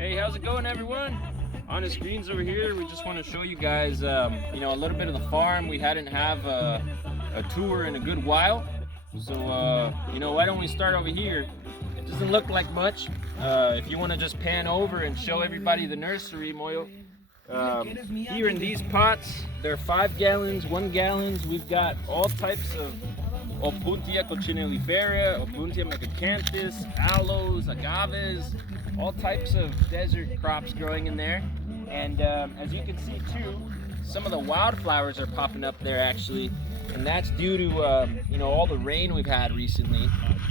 Hey, how's it going, everyone? On the screens over here, we just want to show you guys, a little bit of the farm. We hadn't have a tour in a good while, so why don't we start over here? It doesn't look like much. If you want to just pan over and show everybody the nursery, Moyo. Here in these pots, they're 5 gallons, 1 gallons. We've got all types of Opuntia coccinellifera, Opuntia megacanthus, aloes, agaves, all types of desert crops growing in there. And as you can see too, some of the wildflowers are popping up there actually, and that's due to all the rain we've had recently,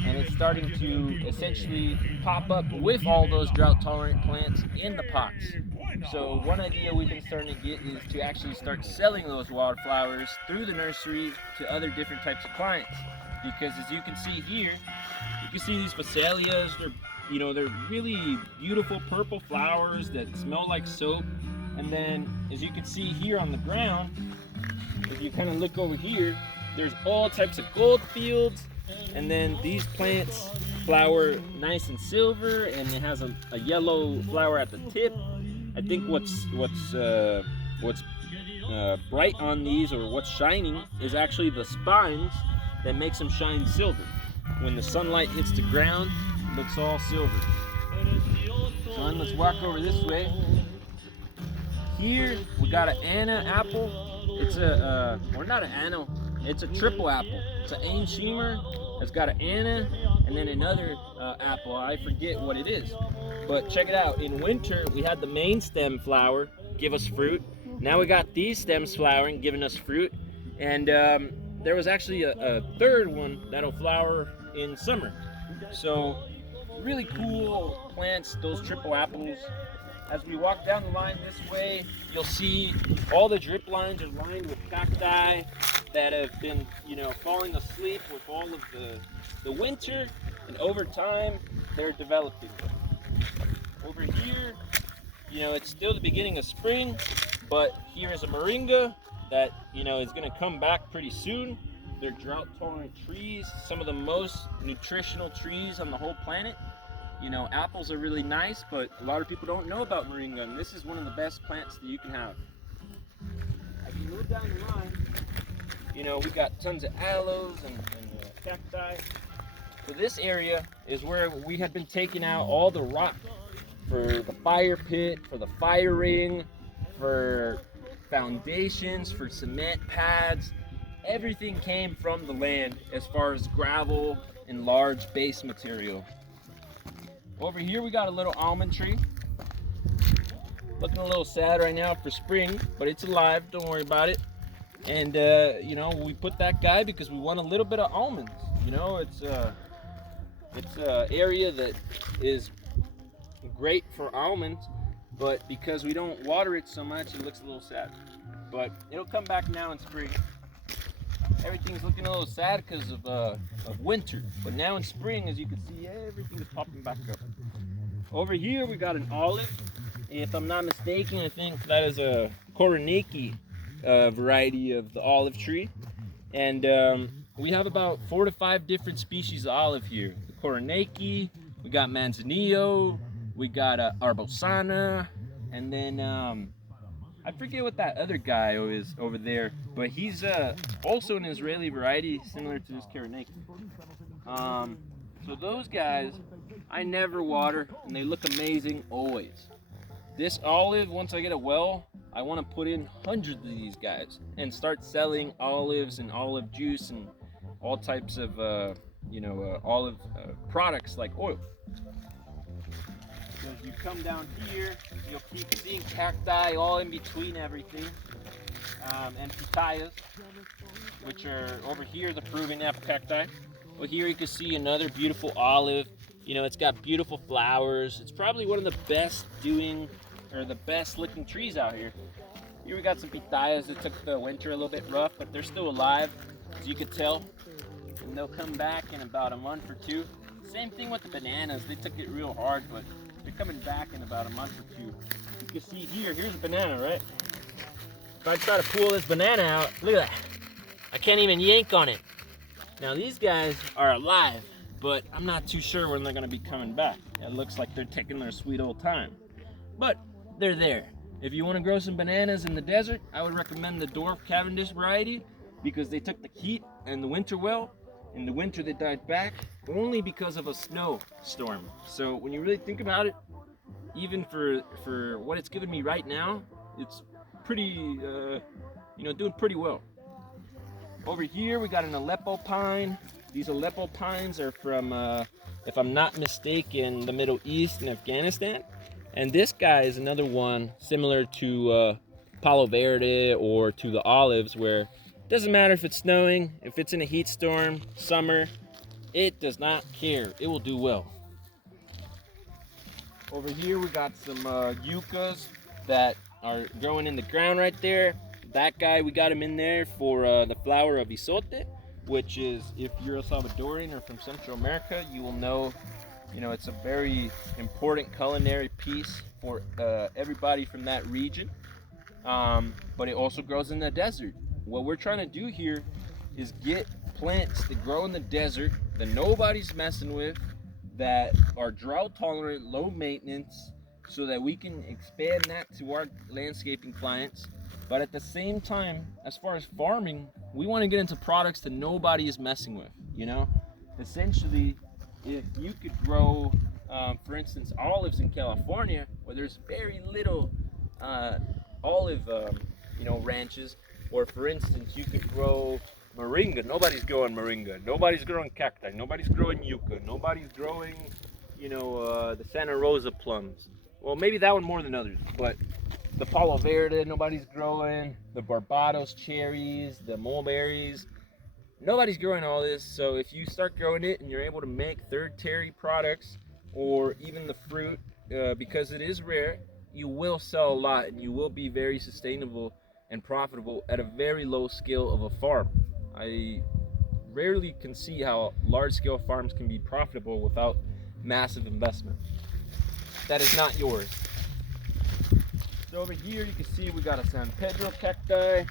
and it's starting to essentially pop up with all those drought tolerant plants in the pots. So one idea we've been starting to get is to actually start selling those wildflowers through the nursery to other different types of clients, because as you can see here, you can see these phacelias. They're really beautiful purple flowers that smell like soap. And then as you can see here on the ground, if you kind of look over here, there's all types of gold fields, and then these plants flower nice and silver, and it has a yellow flower at the tip. I think what's bright on these, or what's shining, is actually the spines that makes them shine silver. When the sunlight hits the ground, it looks all silver. So then let's walk over this way. Here we got an Anna apple. It's not an Anna, it's a triple apple. It's an Ain Shemer. It's got an Anna and then another apple. I forget what it is. But check it out. In winter, we had the main stem flower give us fruit. Now we got these stems flowering, giving us fruit. And there was actually a third one that'll flower in summer. So really cool plants, those triple apples. As we walk down the line this way, you'll see all the drip lines are lined with cacti that have been, falling asleep with all of the winter, and over time, they're developing. Over here, it's still the beginning of spring, but here is a moringa that, is gonna come back pretty soon. They're drought-tolerant trees, some of the most nutritional trees on the whole planet. Apples are really nice, but a lot of people don't know about moringa, and this is one of the best plants that you can have. As you move down the line, we got tons of aloes and cacti. So this area is where we had been taking out all the rock for the fire pit, for the fire ring, for foundations, for cement pads. Everything came from the land as far as gravel and large base material. Over here we got a little almond tree. Looking a little sad right now for spring, but it's alive, don't worry about it. And we put that guy because we want a little bit of almonds. It's a area that is great for almonds, but because we don't water it so much, it looks a little sad. But it'll come back now in spring. Everything's looking a little sad because of winter, but now in spring, as you can see, everything's popping back up. Over here we got an olive. If I'm not mistaken, I think that is a Koroniki variety of the olive tree. And we have about 4 to 5 different species of olive here. The Koroniki, we got Manzanillo, we got Arbosana, and then I forget what that other guy is over there, but he's also an Israeli variety similar to this Koroniki. So those guys, I never water, and they look amazing always. This olive, once I get a well, I want to put in hundreds of these guys and start selling olives and olive juice and all types of olive products like oil. So as you come down here, you'll keep seeing cacti all in between everything, and pitayas, which are over here, the Peruvian apple cacti. Well, here you can see another beautiful olive. It's got beautiful flowers. It's probably one of the best looking trees out here. Here we got some pitayas that took the winter a little bit rough, but they're still alive, as you can tell. And they'll come back in about a month or two. Same thing with the bananas. They took it real hard, but they're coming back in about a month or two. You can see here's a banana, right? If I try to pull this banana out, look at that. I can't even yank on it. Now these guys are alive, but I'm not too sure when they're gonna be coming back. It looks like they're taking their sweet old time. but they're there. If you want to grow some bananas in the desert, I would recommend the dwarf Cavendish variety because they took the heat and the winter well. In the winter they died back only because of a snowstorm. So when you really think about it, even for what it's given me right now, it's pretty, doing pretty well. Over here we got an Aleppo pine. These Aleppo pines are from, if I'm not mistaken, the Middle East and Afghanistan. And this guy is another one similar to Palo Verde or to the olives, where it doesn't matter if it's snowing, if it's in a heat storm, summer, it does not care. It will do well. Over here we got some yuccas that are growing in the ground right there. That guy, we got him in there for the flower of isote, which is, if you're a Salvadorian or from Central America, you will know, it's a very important culinary piece for everybody from that region. But it also grows in the desert. What we're trying to do here is get plants that grow in the desert that nobody's messing with, that are drought tolerant, low maintenance, so that we can expand that to our landscaping clients. But at the same time, as far as farming, we want to get into products that nobody is messing with, Essentially, if you could grow, for instance, olives in California, where there's very little olive, ranches, or for instance, you could grow moringa. Nobody's growing moringa. Nobody's growing cacti. Nobody's growing yucca. Nobody's growing, the Santa Rosa plums. Well, maybe that one more than others, but the Palo Verde, nobody's growing. The Barbados cherries, the mulberries, nobody's growing all this. So if you start growing it and you're able to make third-tier products, or even the fruit, because it is rare, you will sell a lot and you will be very sustainable and profitable at a very low scale of a farm. I rarely can see how large-scale farms can be profitable without massive investment. That is not yours. So over here you can see we got a San Pedro cacti.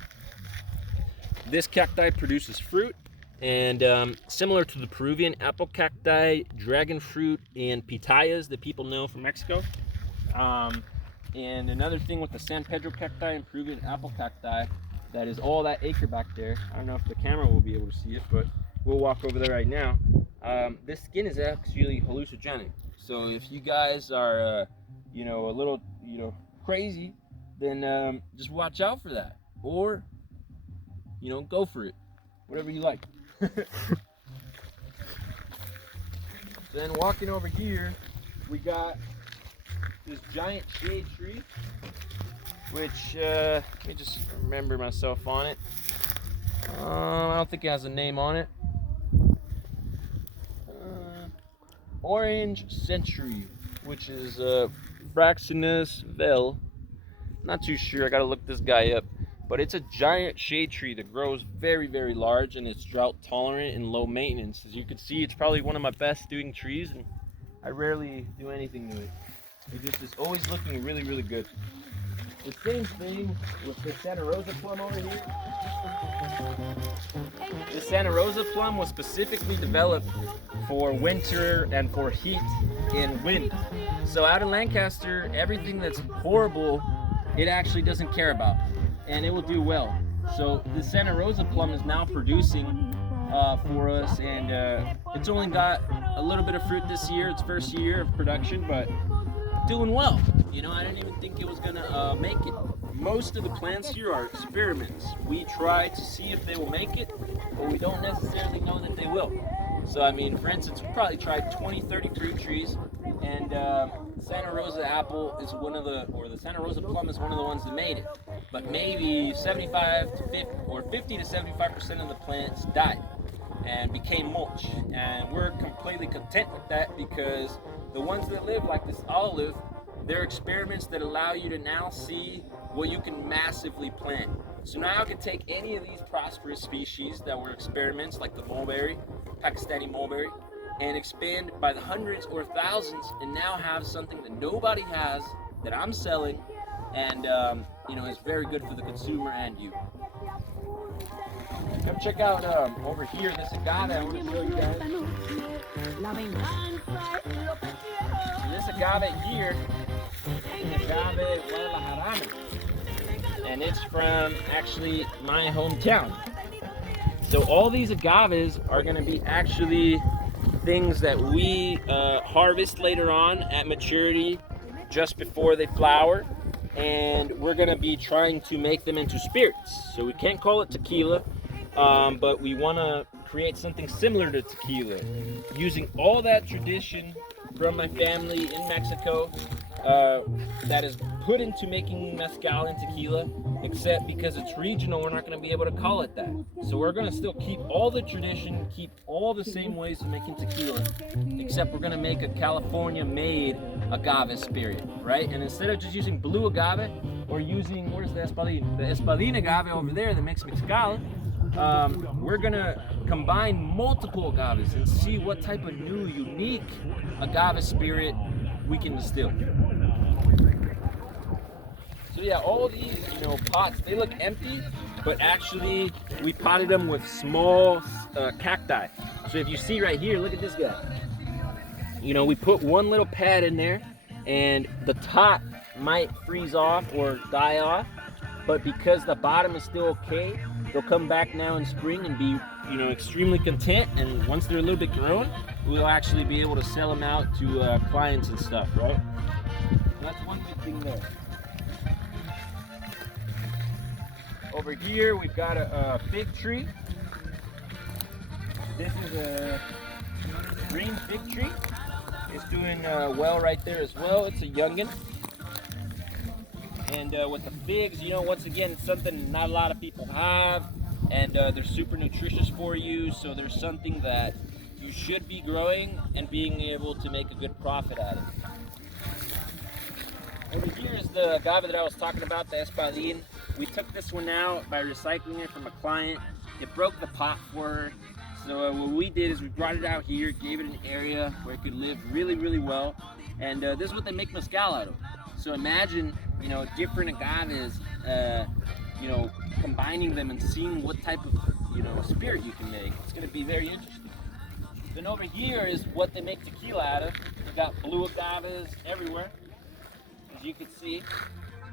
This cacti produces fruit, and similar to the Peruvian apple cacti, dragon fruit, and pitayas that people know from Mexico. And another thing with the San Pedro cacti and Peruvian apple cacti, that is all that acre back there. I don't know if the camera will be able to see it, but we'll walk over there right now. This skin is actually hallucinogenic. So if you guys are, a little, crazy, then just watch out for that. Or, go for it. Whatever you like. Then walking over here, we got this giant shade tree, which, let me just remember myself on it. I don't think it has a name on it. Orange Century, which is Fraxinus vel. Not too sure, I gotta look this guy up. But it's a giant shade tree that grows very, very large, and it's drought tolerant and low maintenance. As you can see, it's probably one of my best doing trees, and I rarely do anything to it. It just is always looking really, really good. The same thing with the Santa Rosa plum over here. The Santa Rosa plum was specifically developed for winter and for heat and wind. So out in Lancaster, everything that's horrible, it actually doesn't care about, and it will do well. So the Santa Rosa plum is now producing for us, and it's only got a little bit of fruit this year. It's first year of production, but doing well. I didn't even think it was gonna make it. Most of the plants here are experiments. We try to see if they will make it, but we don't necessarily know that they will. So for instance, we probably tried 20-30 fruit trees, and Santa Rosa apple is the Santa Rosa plum is one of the ones that made it. But maybe 75 to 50 or 50 to 75% of the plants died and became mulch. And we're completely content with that, because the ones that live, like this olive, they're experiments that allow you to now see what you can massively plant. So now I can take any of these prosperous species that were experiments, like the mulberry, Pakistani mulberry, and expand by the hundreds or thousands, and now have something that nobody has, that I'm selling, and is very good for the consumer and you. Come check out over here this agave I want to show you guys. So this agave here Agave Guadalajara, and it's from actually my hometown. So all these agaves are going to be actually things that we harvest later on at maturity, just before they flower, and we're going to be trying to make them into spirits. So we can't call it tequila, but we want to create something similar to tequila, using all that tradition from my family in Mexico that is put into making mezcal and tequila, except because it's regional, we're not going to be able to call it that. So we're going to still keep all the tradition, keep all the same ways of making tequila, except we're going to make a California-made agave spirit, right? And instead of just using blue agave, or using, where's the espadín? The espadín agave over there that makes mezcal, we're going to combine multiple agaves and see what type of new, unique agave spirit we can distill. So yeah, all these, pots, they look empty, but actually we potted them with small cacti. So if you see right here, look at this guy. We put one little pad in there, and the top might freeze off or die off, but because the bottom is still okay, they'll come back now in spring and be, extremely content. And once they're a little bit grown, we'll actually be able to sell them out to clients and stuff, right? And that's one good thing there. Over here, we've got a fig tree. This is a green fig tree. It's doing well right there as well. It's a youngin'. And with the figs, once again, it's something not a lot of people have, and they're super nutritious for you. So there's something that you should be growing and being able to make a good profit at it. Over here is the agave that I was talking about, the espadín. We took this one out by recycling it from a client. It broke the pot for her. So what we did is we brought it out here, gave it an area where it could live really, really well. And this is what they make mezcal out of. So imagine, different agaves, combining them and seeing what type of, spirit you can make. It's going to be very interesting. Then over here is what they make tequila out of. We got blue agaves everywhere, as you can see,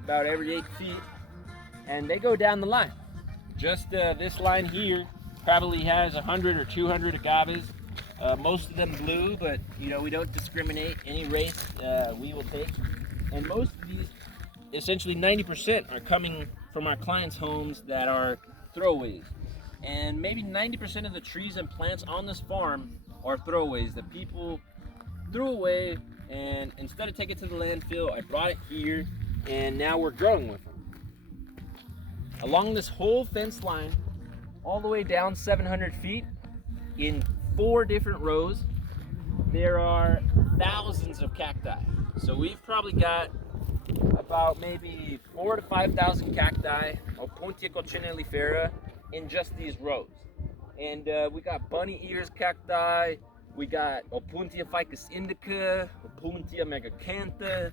about every 8 feet. And they go down the line. Just this line here probably has 100 or 200 agaves. Most of them blue, but we don't discriminate. Any race we will take. And most of these, essentially 90%, are coming from our clients' homes that are throwaways. And maybe 90% of the trees and plants on this farm are throwaways that people threw away, and instead of taking it to the landfill, I brought it here, and now we're growing with them. Along this whole fence line, all the way down 700 feet, in 4 different rows, there are thousands of cacti. So we've probably got about maybe 4,000 to 5,000 cacti, Opuntia coccinellifera, in just these rows. And we got bunny ears cacti, we got Opuntia ficus indica, Opuntia megacantha,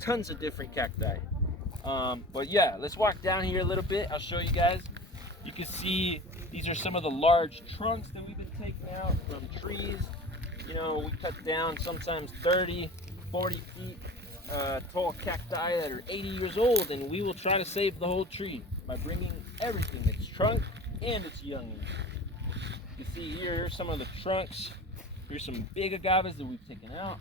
tons of different cacti. But yeah, let's walk down here a little bit. I'll show you guys. You can see these are some of the large trunks that we've been taking out from trees. We cut down sometimes 30, 40 feet tall cacti that are 80 years old, and we will try to save the whole tree by bringing everything, its trunk and its youngins. You see here some of the trunks. Here's some big agaves that we've taken out.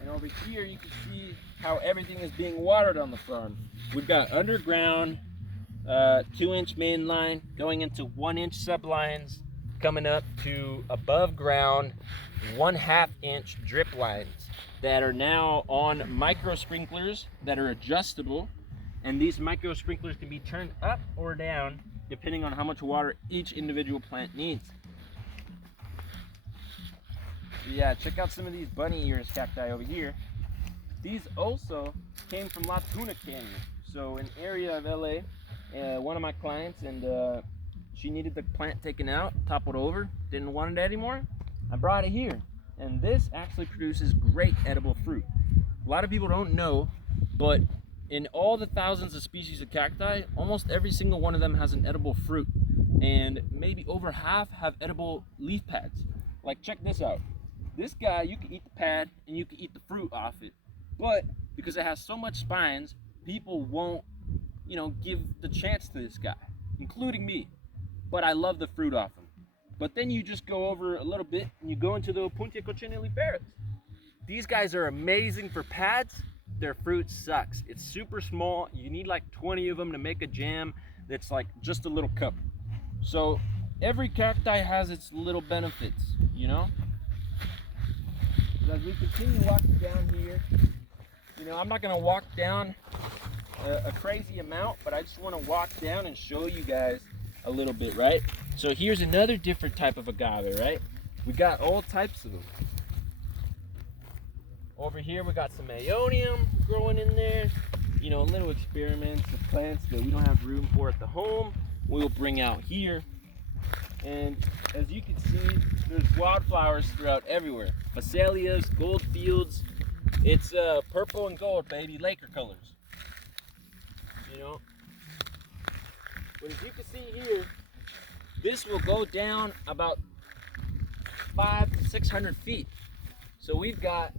And over here you can see how everything is being watered on the farm. We've got underground 2-inch main line going into 1-inch sublines, coming up to above ground 1/2-inch drip lines that are now on micro sprinklers that are adjustable, and these micro sprinklers can be turned up or down depending on how much water each individual plant needs. So yeah, check out some of these bunny ears cacti over here. These also came from La Tuna Canyon. So an area of LA, one of my clients, and she needed the plant taken out, toppled over, didn't want it anymore. I brought it here, and this actually produces great edible fruit. A lot of people don't know, but in all the thousands of species of cacti, almost every single one of them has an edible fruit, and maybe over half have edible leaf pads. Like, check this out. This guy, you can eat the pad and you can eat the fruit off it. But because it has so much spines, people won't, give the chance to this guy, including me. But I love the fruit off him. But then you just go over a little bit and you go into the Puntia coccinelliferas. These guys are amazing for pads. Their fruit sucks. It's super small. You need like 20 of them to make a jam that's like just a little cup. So every cacti has its little benefits, As we continue walking down here, I'm not gonna walk down a crazy amount, but I just want to walk down and show you guys a little bit, right? So here's another different type of agave, right? We got all types of them. Over here we got some Aeonium growing in there. Little experiments of plants that we don't have room for at the home, we'll bring out here. And as you can see, there's wildflowers throughout everywhere. Phacelias, gold fields. It's purple and gold, baby, Laker colors. But as you can see here, this will go down about 500 to 600 feet. So we've got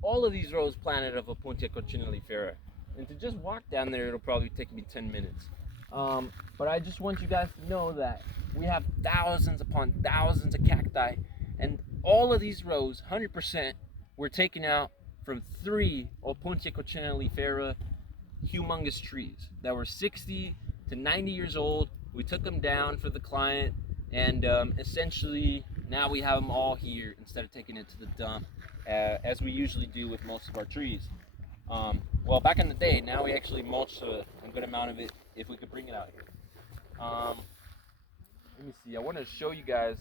all of these rows planted of a Puntia coccinellifera. And to just walk down there, it'll probably take me 10 minutes. But I just want you guys to know that we have thousands upon thousands of cacti. And all of these rows, 100%, were taken out from 3 Puntia coccinellifera humongous trees that were 60 to 90 years old. We took them down for the client, and essentially now we have them all here instead of taking it to the dump, as we usually do with most of our trees. Well, back in the day, now we actually mulch a good amount of it if we could bring it out here. Let me see, I want to show you guys.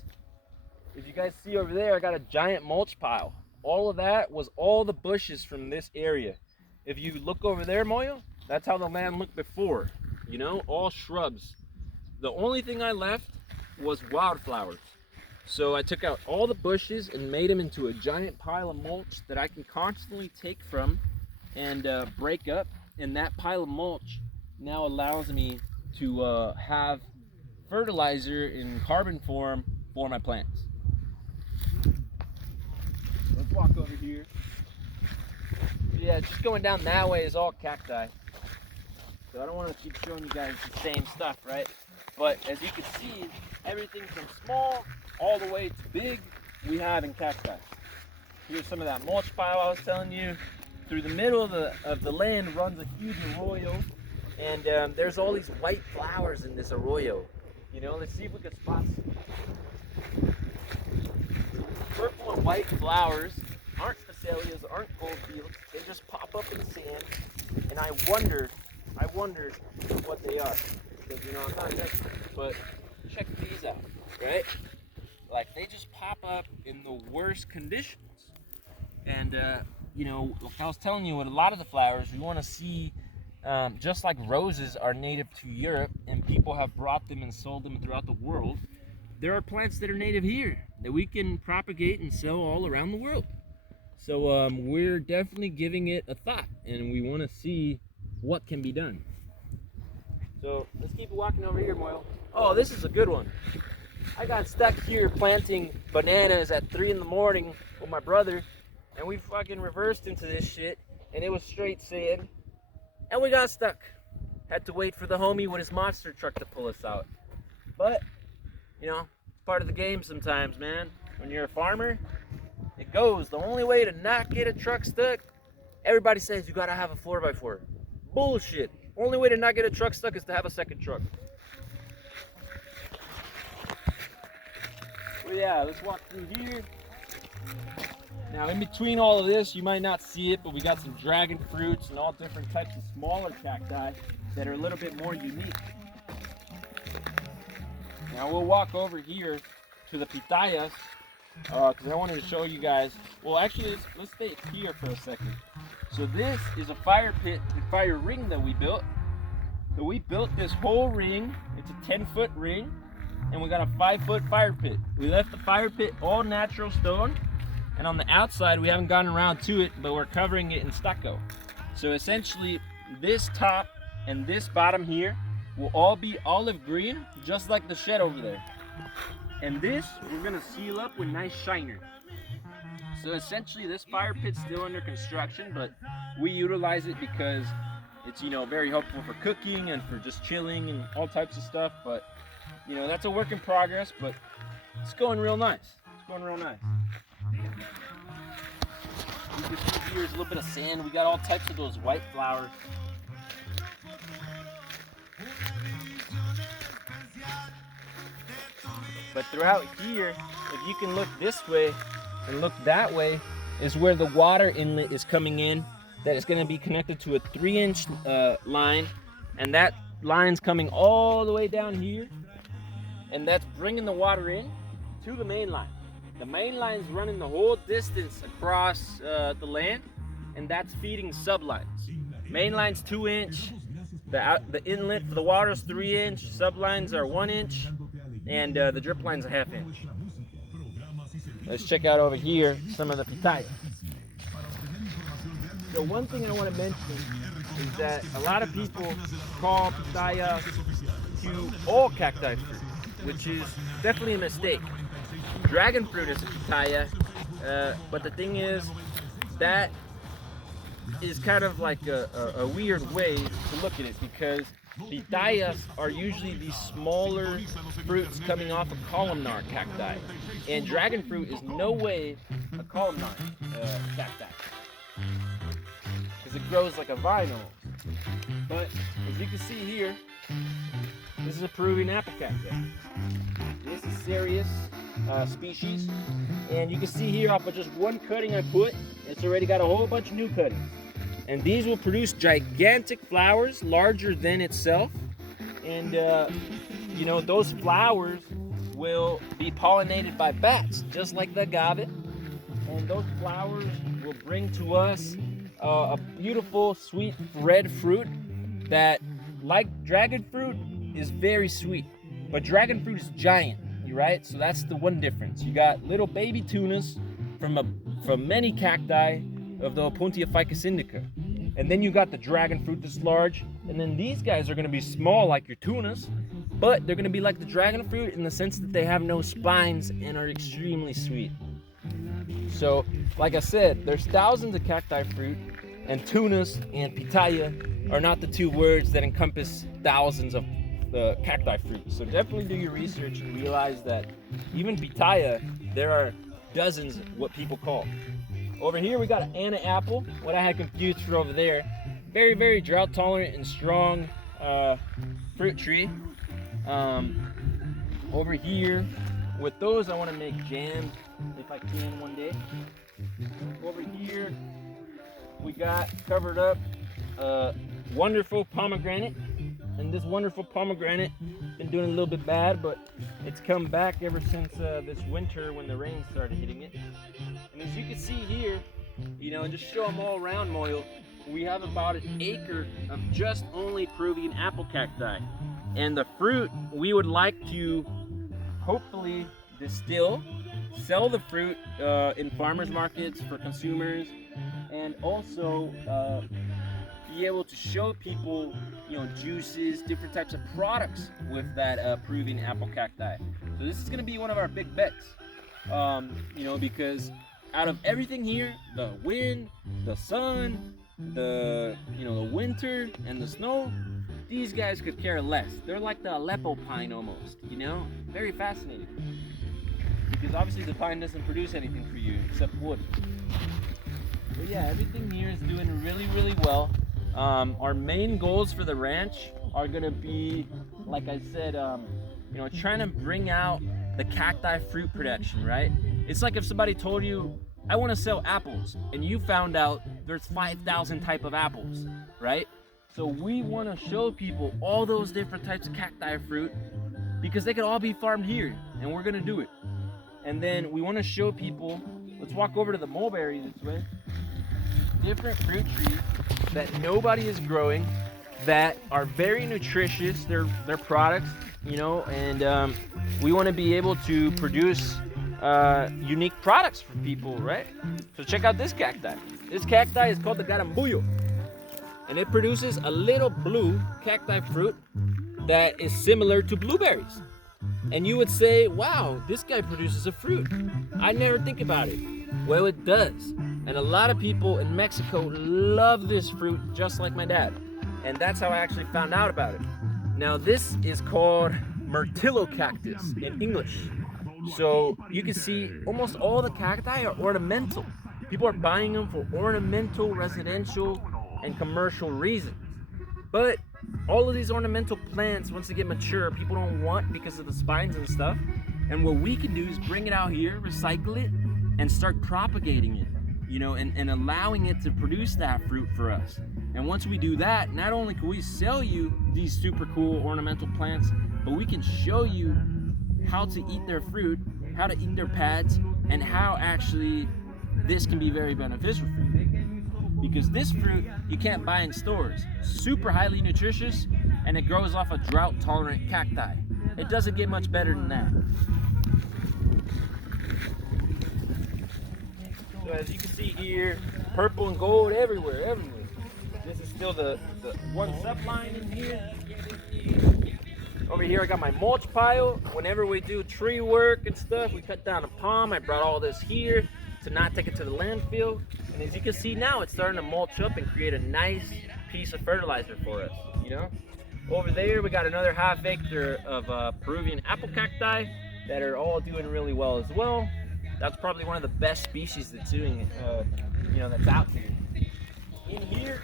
If you guys see over there, I got a giant mulch pile. All of that was all the bushes from this area. If you look over there, Moyo, that's how the land looked before, all shrubs. The only thing I left was wildflowers. So I took out all the bushes and made them into a giant pile of mulch that I can constantly take from and break up. And that pile of mulch now allows me to have fertilizer in carbon form for my plants. Let's walk over here. Yeah, just going down that way is all cacti. So I don't want to keep showing you guys the same stuff, right? But as you can see, everything from small all the way to big, we have in cacti. Here's some of that mulch pile I was telling you. Through the middle of the land runs a huge arroyo, and there's all these white flowers in this arroyo. Let's see if we can spot some. Purple and white flowers aren't phacelias, aren't gold fields. They just pop up in the sand, and I wondered what they are. Because I'm not an expert, but check these out, right? Like, they just pop up in the worst conditions. And like I was telling you, with a lot of the flowers, we want to see, just like roses are native to Europe, and people have brought them and sold them throughout the world, there are plants that are native here that we can propagate and sell all around the world. So we're definitely giving it a thought, and we want to see what can be done. So let's keep walking over here, Moyle. Oh, this is a good one. I got stuck here planting bananas at 3 in the morning with my brother, and we fucking reversed into this shit, and it was straight sand, and we got stuck. Had to wait for the homie with his monster truck to pull us out. But, it's part of the game sometimes, man. When you're a farmer, it goes. The only way to not get a truck stuck, everybody says you gotta have a 4x4. Bullshit. Only way to not get a truck stuck is to have a second truck. Well, yeah, let's walk through here. Now, in between all of this, you might not see it, but we got some dragon fruits and all different types of smaller cacti that are a little bit more unique. Now, we'll walk over here to the pitayas, because I wanted to show you guys. Well, actually, let's stay here for a second. So this is a fire pit, a fire ring that we built. So we built this whole ring. It's a 10-foot ring, and we got a 5-foot fire pit. We left the fire pit all natural stone, and on the outside, we haven't gotten around to it, but we're covering it in stucco. So essentially, this top and this bottom here will all be olive green, just like the shed over there. And this, we're gonna seal up with nice shiner. So essentially this fire pit's still under construction, but we utilize it because it's, you know, very helpful for cooking and for just chilling and all types of stuff. But, you know, that's a work in progress, but it's going real nice. It's going real nice. You can see here's a little bit of sand. We got all types of those white flowers. But throughout here, if you can look this way and look that way, is where the water inlet is coming in. That is going to be connected to a 3-inch line, and that line's coming all the way down here, and that's bringing the water in to the main line. The main line's running the whole distance across the land, and that's feeding sublines. Main line's 2-inch, the inlet for the water is 3-inch, sublines are 1-inch, and the drip line's a 1/2 inch. Let's check out over here some of the pitaya. So one thing I want to mention is that a lot of people call pitaya to all cacti fruit, which is definitely a mistake. Dragon fruit is a pitaya, but the thing is that is kind of like a weird way to look at it, because pitayas are usually these smaller fruits coming off of columnar cacti, and dragon fruit is no way a columnar cacti, because it grows like a vine almost. But as you can see here, this is a Peruvian apple cacti. This is Cereus species, and you can see here off of just one cutting I put, it's already got a whole bunch of new cuttings. And these will produce gigantic flowers, larger than itself. And, you know, those flowers will be pollinated by bats, just like the agave. And those flowers will bring to us a beautiful, sweet red fruit that, like dragon fruit, is very sweet. But dragon fruit is giant, right? So that's the one difference. You got little baby tunas from many cacti of the Opuntia ficus indica. And then you got the dragon fruit that's large. And then these guys are going to be small like your tunas, but they're going to be like the dragon fruit in the sense that they have no spines and are extremely sweet. So, like I said, there's thousands of cacti fruit, and tunas and pitaya are not the two words that encompass thousands of the cacti fruit. So definitely do your research and realize that even pitaya, there are dozens what people call. Over here we got an Anna apple, what I had confused for over there. Very, very drought tolerant and strong fruit tree. Over here, with those I want to make jam if I can one day. Over here we got covered up wonderful pomegranate. And this wonderful pomegranate been doing a little bit bad, but it's come back ever since this winter when the rain started hitting it. And as you can see here, you know, just show them all around, Moyle, we have about an acre of just only Peruvian apple cacti. And the fruit we would like to hopefully distill, sell the fruit in farmers markets for consumers, and also be able to show people, you know, juices, different types of products with that Peruvian apple cacti. So this is going to be one of our big bets, you know, because out of everything here, the wind, the sun, the winter and the snow, these guys could care less. They're like the Aleppo pine almost, you know, very fascinating. Because obviously the pine doesn't produce anything for you except wood. But yeah, everything here is doing really, really well. Our main goals for the ranch are gonna be, like I said, you know, trying to bring out the cacti fruit production, right? It's like if somebody told you, I want to sell apples, and you found out there's 5,000 type of apples, right? So we want to show people all those different types of cacti fruit because they could all be farmed here, and we're gonna do it. And then we want to show people, let's walk over to the mulberry this way, different fruit trees that nobody is growing that are very nutritious. They're products, you know, and we want to be able to produce unique products for people, right? So check out this cacti. This cacti is called the garambuyo, and it produces a little blue cacti fruit that is similar to blueberries. And you would say, wow, this guy produces a fruit. I never think about it. Well, it does. And a lot of people in Mexico love this fruit just like my dad. And that's how I actually found out about it. Now, this is called myrtillo cactus in English. So you can see almost all the cacti are ornamental. People are buying them for ornamental, residential, and commercial reasons. But all of these ornamental plants, once they get mature, people don't want because of the spines and stuff. And what we can do is bring it out here, recycle it, and start propagating it, you know, and allowing it to produce that fruit for us. And once we do that, not only can we sell you these super cool ornamental plants, but we can show you how to eat their fruit, how to eat their pads, and how actually this can be very beneficial for you. Because this fruit you can't buy in stores. Super highly nutritious, and it grows off a drought-tolerant cacti. It doesn't get much better than that. So as you can see here, purple and gold everywhere. This is still the one subline in here. Over here I got my mulch pile. Whenever we do tree work and stuff, we cut down a palm. I brought all this here to not take it to the landfill. And as you can see now, it's starting to mulch up and create a nice piece of fertilizer for us, you know? Over there, we got another half acre of Peruvian apple cacti that are all doing really well as well. That's probably one of the best species that's doing, you know, that's out here. In here,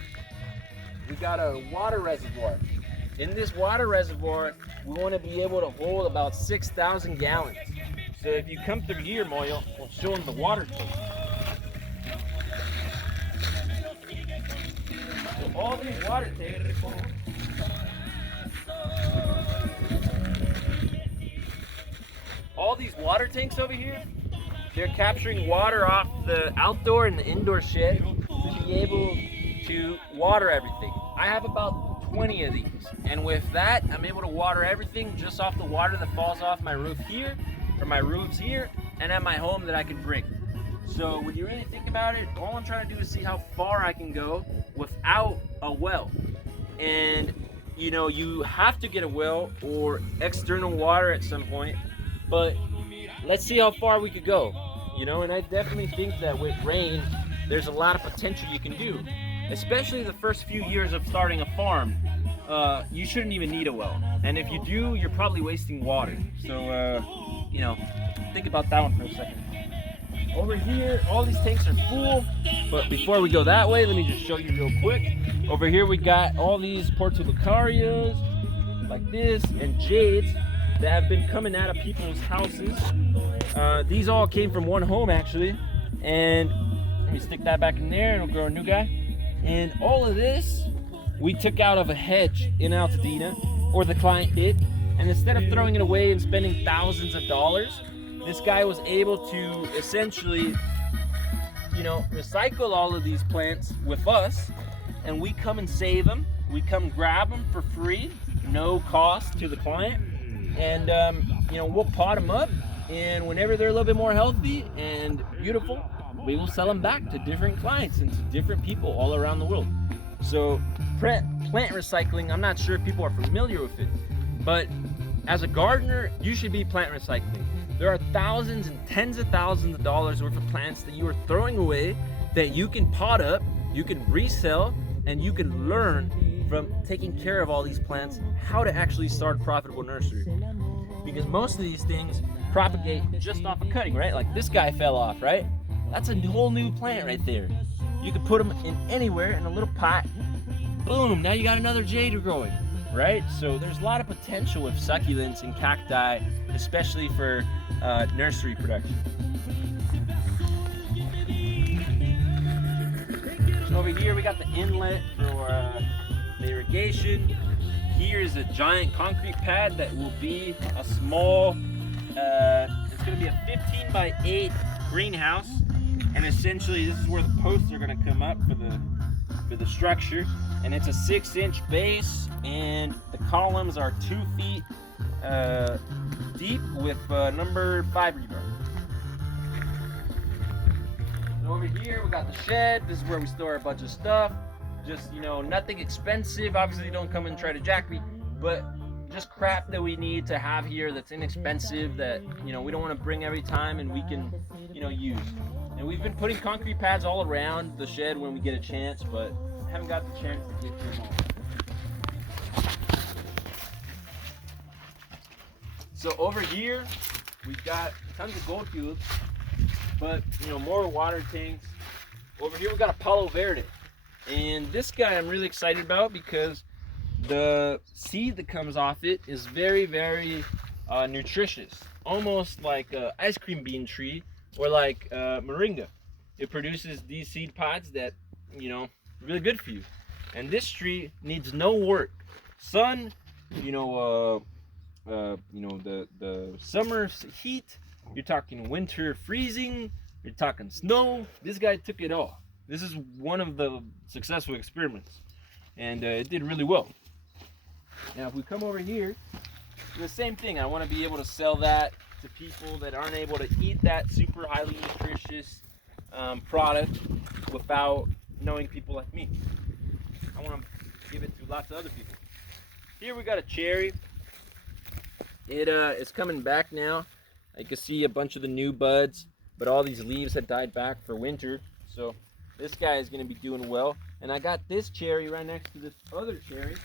we got a water reservoir. In this water reservoir, we want to be able to hold about 6,000 gallons. So if you come through here, Moyo, we'll show them the water tank. So all these water tanks, over here, they're capturing water off the outdoor and the indoor shed to be able to water everything. I have about 20 of these, and with that, I'm able to water everything just off the water that falls off my roof here, or my roofs here, and at my home that I can bring. So when you really think about it, all I'm trying to do is see how far I can go without a well. And you know, you have to get a well or external water at some point, but let's see how far we could go, you know. And I definitely think that with rain, there's a lot of potential you can do, especially the first few years of starting a farm. You shouldn't even need a well, and if you do, you're probably wasting water. So you know, think about that one for a second. Over here, all these tanks are full, but before we go that way, let me just show you real quick. Over here we got all these portulacarias like this and jades that have been coming out of people's houses. These all came from one home actually, and let me stick that back in there and it'll grow a new guy. And all of this we took out of a hedge in Altadena, or the client did, and instead of throwing it away and spending thousands of dollars, this guy was able to essentially, you know, recycle all of these plants with us, and we come and save them. We come grab them for free, no cost to the client, and you know, we'll pot them up, and whenever they're a little bit more healthy and beautiful, we will sell them back to different clients and to different people all around the world. So plant recycling, I'm not sure if people are familiar with it, but as a gardener, you should be plant recycling. There are thousands and tens of thousands of dollars worth of plants that you are throwing away that you can pot up, you can resell, and you can learn from taking care of all these plants how to actually start a profitable nursery. Because most of these things propagate just off a cutting, right? Like this guy fell off, right? That's a whole new plant right there. You could put them in anywhere in a little pot. Boom, now you got another jade growing, right? So there's a lot of potential with succulents and cacti, especially for nursery production. So over here we got the inlet for the irrigation. Here is a giant concrete pad that will be a small, it's going to be a 15 by 8 greenhouse, and essentially this is where the posts are going to come up for the structure, and it's a 6-inch base, and the columns are 2 feet deep with number 5 rebar. And over here we got the shed. This is where we store a bunch of stuff. Just, you know, nothing expensive. Obviously don't come and try to jack me, but just crap that we need to have here that's inexpensive, that, you know, we don't want to bring every time and we can, you know, use. And we've been putting concrete pads all around the shed when we get a chance, but haven't got the chance to get them all. So over here, we've got tons of gold cubes, but more water tanks. Over here, we've got a Palo Verde. And this guy I'm really excited about because the seed that comes off it is very, very nutritious. Almost like an ice cream bean tree or like moringa. It produces these seed pods that, really good for you. And this tree needs no work. Sun, the summer heat, you're talking winter freezing, you're talking snow. This guy took it all. This is one of the successful experiments, and it did really well. Now if we come over here, the same thing. I want to be able to sell that to people that aren't able to eat that super highly nutritious product without knowing people like me. I want to give it to lots of other people. Here we got a cherry. It's coming back now. You can see a bunch of the new buds, but all these leaves had died back for winter. So this guy is going to be doing well. And I got this cherry right next to this other cherry,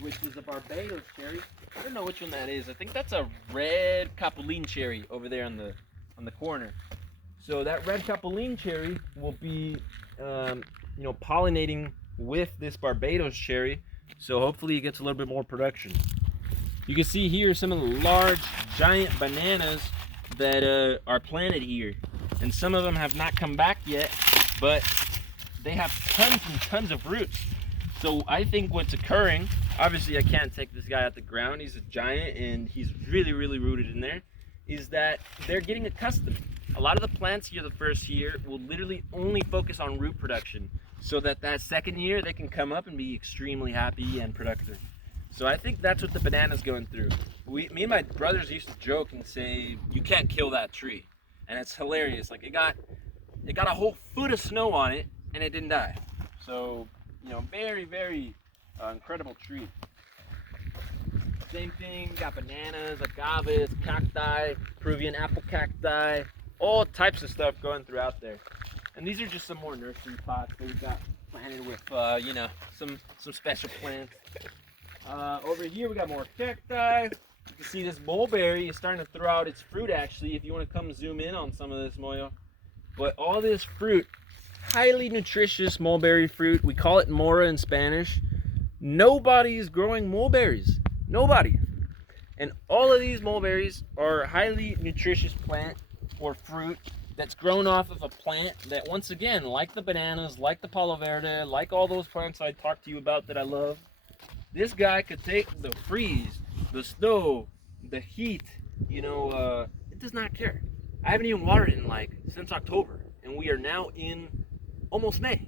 which is a Barbados cherry. I don't know which one that is. I think that's a red Capuline cherry over there on the corner. So that red Capuline cherry will be, pollinating with this Barbados cherry. So hopefully it gets a little bit more production. You can see here some of the large, giant bananas that are planted here. And some of them have not come back yet, but they have tons and tons of roots. So I think what's occurring, obviously I can't take this guy out the ground, he's a giant and he's really, really rooted in there, is that they're getting accustomed. A lot of the plants here the first year will literally only focus on root production so that second year they can come up and be extremely happy and productive. So I think that's what the banana's going through. Me and my brothers used to joke and say, you can't kill that tree. And it's hilarious. Like it got a whole foot of snow on it and it didn't die. So, very, very incredible tree. Same thing, got bananas, agaves, cacti, Peruvian apple cacti, all types of stuff going throughout there. And these are just some more nursery pots that we got planted with, some special plants. Over here we got more cacti. You can see this mulberry is starting to throw out its fruit actually, if you want to come zoom in on some of this, Moyo. But all this fruit, highly nutritious mulberry fruit. We call it mora in Spanish. Nobody is growing mulberries. Nobody. And all of these mulberries are highly nutritious plant or fruit that's grown off of a plant that, once again, like the bananas, like the Palo Verde, like all those plants I talked to you about that I love, this guy could take the freeze, the snow, the heat, it does not care. I haven't even watered it since October, and we are now in almost May.